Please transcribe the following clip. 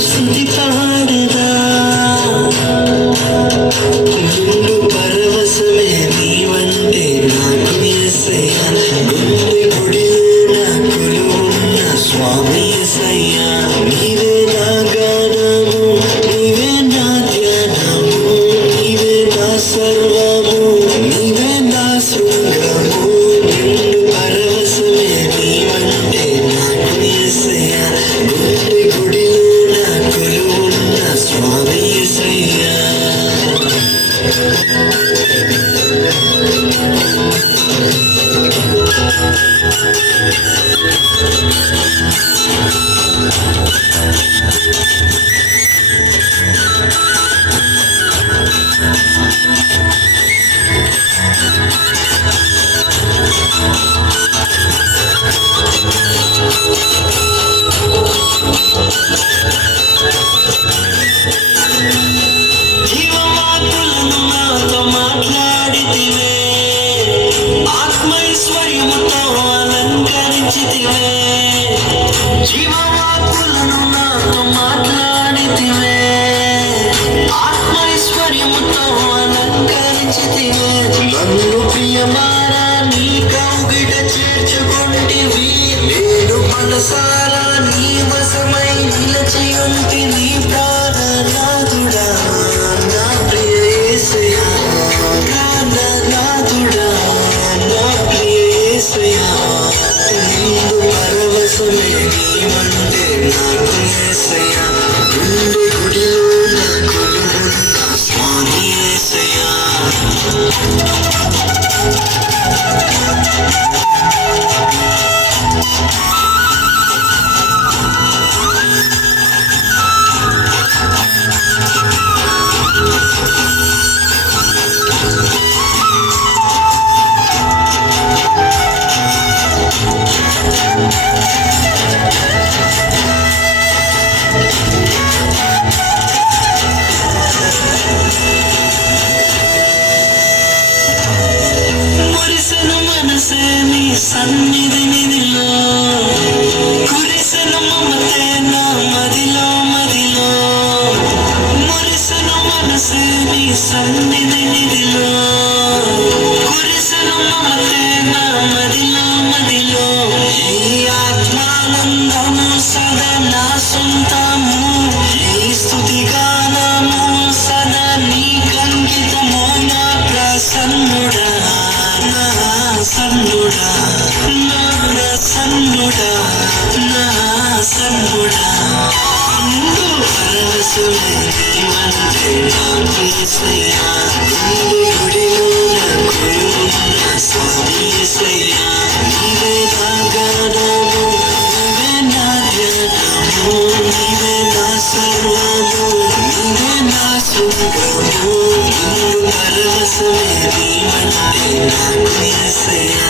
స్తుతి పాడదా నిండు పరవశమే నీవంటే నాకు యేసయ్యా గుండె గుడిలో నా కొలువున్న స్వామి యేసయ్యా నీవే నా గానము నీవే నా ధ్యానము నీవే నా సర్వము నీవే నా శృంగము నిండు పరవశమే నీవంటే నాకు యేసయ్యా గుండె గుడిలో నా కొలువున్న స్వామి యేసయ్యా జీవవాక్కులను నాతో మాట్లాడితివే ఆత్మైశ్వర్యముతో అలంకరించితివే జీవవాక్కులను నాతో మాట్లాడితివే ఆత్మైశ్వర్యముతో అలంకరించితివే నన్ను ప్రియమారా నీ కౌగిట చేర్చుకొంటివి నేను మనసారా నీ వశమై నిలచి ఉంటిని ప్రాణనాథుడా నా ప్రియ యేసయ్యా ప్రాణనాథుడా నా ప్రియ యేసయ్యా నిండు పరవశమే నీవంటే నాకు యేసయ్యా గుండె గుడిలో నా కొలువున్న స్వామి యేసయ్యా మురిసెను మనసే నీ సన్నిధి నిధిలో కురిసెను మమతే నా మదిలో మదిలో మురిసెను మనసే నీ సన్నిధి నిధిలో కురిసెను మమతే నా మదిలో మదిలో ఈ ఆత్మానందము సదా నా సొంతము ఈ స్తుతి గానము సదా నీకంకితము నా ప్రసన్నుడా నా సన్నుడా నా ప్రసన్నుడా నా సన్నుడా నిండు పరవశమే నీవంటే నాకు యేసయ్యా గుండె గుడిలో నా కొలువున్న స్వామి యేసయ్యా నీవే నా గానము నీవే నా ధ్యానము నీవే నా సర్వము నీవే నా శృంగము నిండు పరవశమే నీవంటే నాకు యేసయ్యా